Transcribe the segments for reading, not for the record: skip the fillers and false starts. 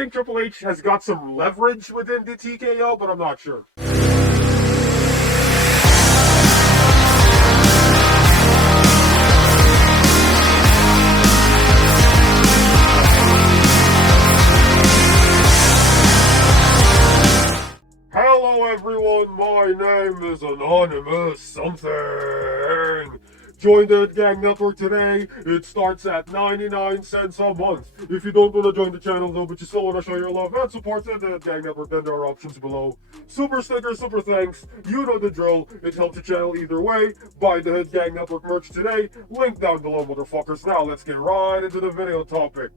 think Triple H has got some leverage within the TKO, but I'm not sure. Hello everyone, my name is Anonymous Something. Join the Gang Network today. It starts at 99 cents a month. If you don't want to join the channel though, but you still want to show your love and support the Gang Network, then there are options below. Super stickers, super thanks. You know the drill. It helps the channel either way. Buy the Gang Network merch today. Link down below, motherfuckers. Now let's get right into the video topic.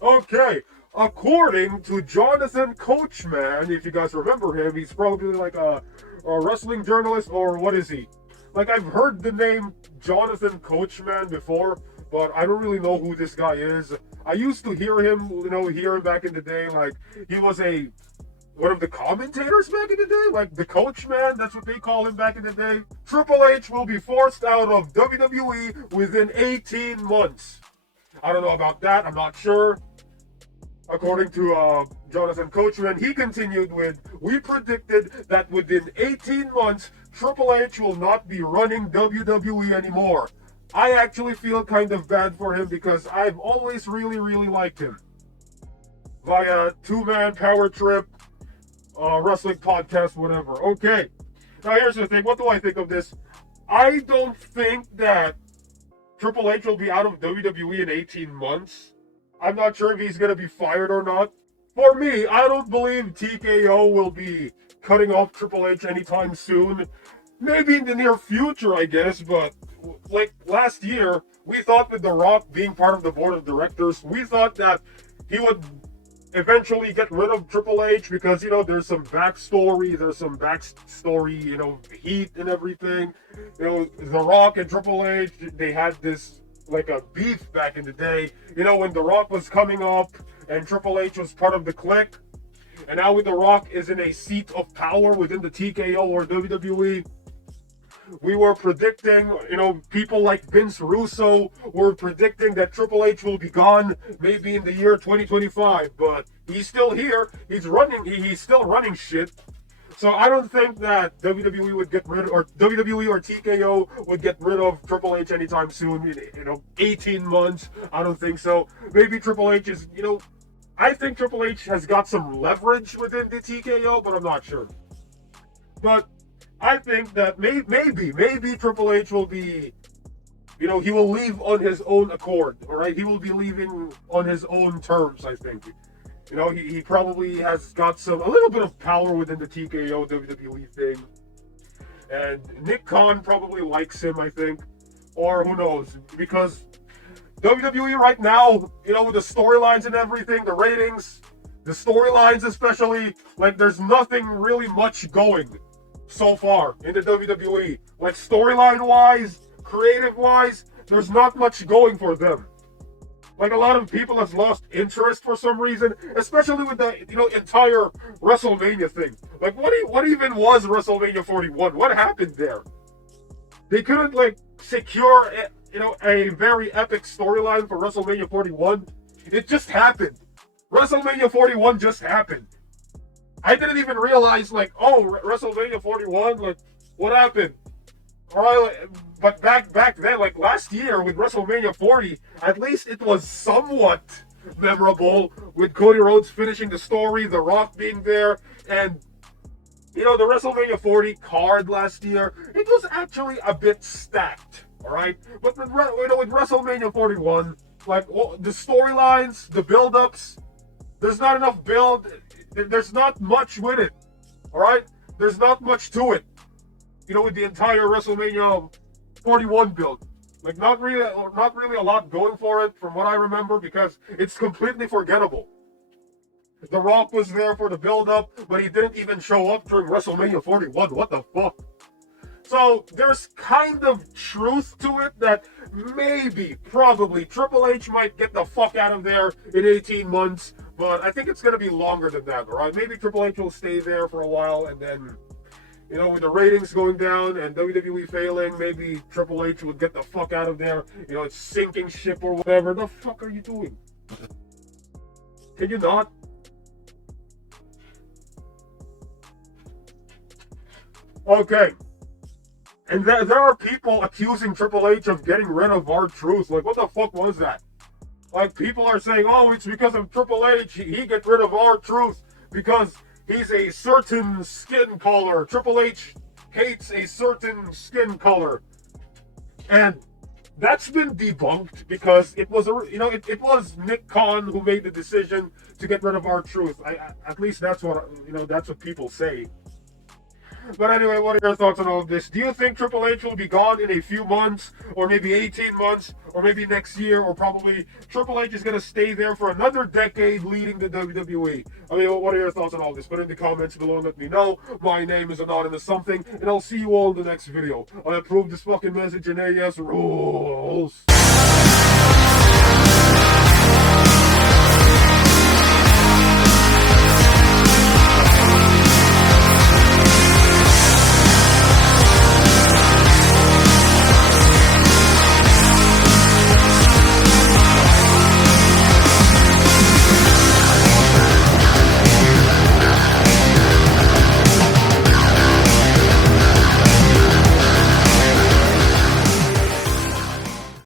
Okay. According to Jonathan Coachman, if you guys remember him, he's probably like a wrestling journalist, or what is he? Like, I've heard the name Jonathan Coachman before, but I don't really know who this guy is. I used to hear him, hear him back in the day. Like, he was one of the commentators back in the day, like the Coachman, that's what they call him back in the day. Triple H will be forced out of WWE within 18 months. I don't know about that, I'm not sure. According to Jonathan Coachman, he continued with, "We predicted that within 18 months, Triple H will not be running WWE anymore." I actually feel kind of bad for him because I've always really, really liked him. Via two-man power trip, wrestling podcast, whatever. Okay, now here's the thing. What do I think of this? I don't think that Triple H will be out of WWE in 18 months. I'm not sure if he's going to be fired or not. For me, I don't believe TKO will be cutting off Triple H anytime soon. Maybe in the near future, I guess, but like last year, we thought with The Rock being part of the board of directors, we thought that he would eventually get rid of Triple H because, there's some backstory, heat and everything. The Rock and Triple H, they had this like a beef back in the day, when The Rock was coming up and Triple H was part of the clique, and now when The Rock is in a seat of power within the TKO or WWE, we were predicting, people like Vince Russo were predicting that Triple H will be gone maybe in the year 2025, but he's still here, he's still running shit. So I don't think that WWE would get rid of, or WWE or TKO would get rid of Triple H anytime soon. 18 months. I don't think so. Maybe Triple H is, I think Triple H has got some leverage within the TKO, but I'm not sure. But I think that maybe Triple H will be, he will leave on his own accord. All right, he will be leaving on his own terms, I think. He probably has got a little bit of power within the TKO WWE thing. And Nick Khan probably likes him, I think. Or who knows? Because WWE right now, with the storylines and everything, the ratings, the storylines especially, like there's nothing really much going so far in the WWE. Like storyline-wise, creative-wise, there's not much going for them. Like, a lot of people have lost interest for some reason, especially with the, entire WrestleMania thing. Like, what even was WrestleMania 41? What happened there? They couldn't, secure, a very epic storyline for WrestleMania 41. It just happened. WrestleMania 41 just happened. I didn't even realize, WrestleMania 41, what happened? Alright, but back then, last year with WrestleMania 40, at least it was somewhat memorable with Cody Rhodes finishing the story, The Rock being there, and the WrestleMania 40 card last year, it was actually a bit stacked, alright? But with WrestleMania 41, the storylines, the build-ups, there's not enough build, there's not much with it, alright? There's not much to it. With the entire WrestleMania 41 build. Not really a lot going for it from what I remember, because it's completely forgettable. The Rock was there for the build-up, but he didn't even show up during WrestleMania 41. What the fuck? So there's kind of truth to it that probably, Triple H might get the fuck out of there in 18 months, but I think it's going to be longer than that, alright? Maybe Triple H will stay there for a while, and then with the ratings going down and WWE failing, maybe Triple H would get the fuck out of there. It's sinking ship or whatever. The fuck are you doing? Can you not? Okay. And there are people accusing Triple H of getting rid of R-Truth. Like, what the fuck was that? Like, people are saying, oh, it's because of Triple H. He get rid of R-Truth because he's a certain skin color. Triple H hates a certain skin color. And that's been debunked because it was it was Nick Khan who made the decision to get rid of R-Truth. At least that's what that's what people say. But anyway, what are your thoughts on all of this? Do you think Triple H will be gone in a few months, or maybe 18 months, or maybe next year, or probably Triple H is going to stay there for another decade leading the WWE? I mean, what are your thoughts on all this? Put it in the comments below and let me know. My name is Anonymous Something, and I'll see you all in the next video. I approve this fucking message and AS rules.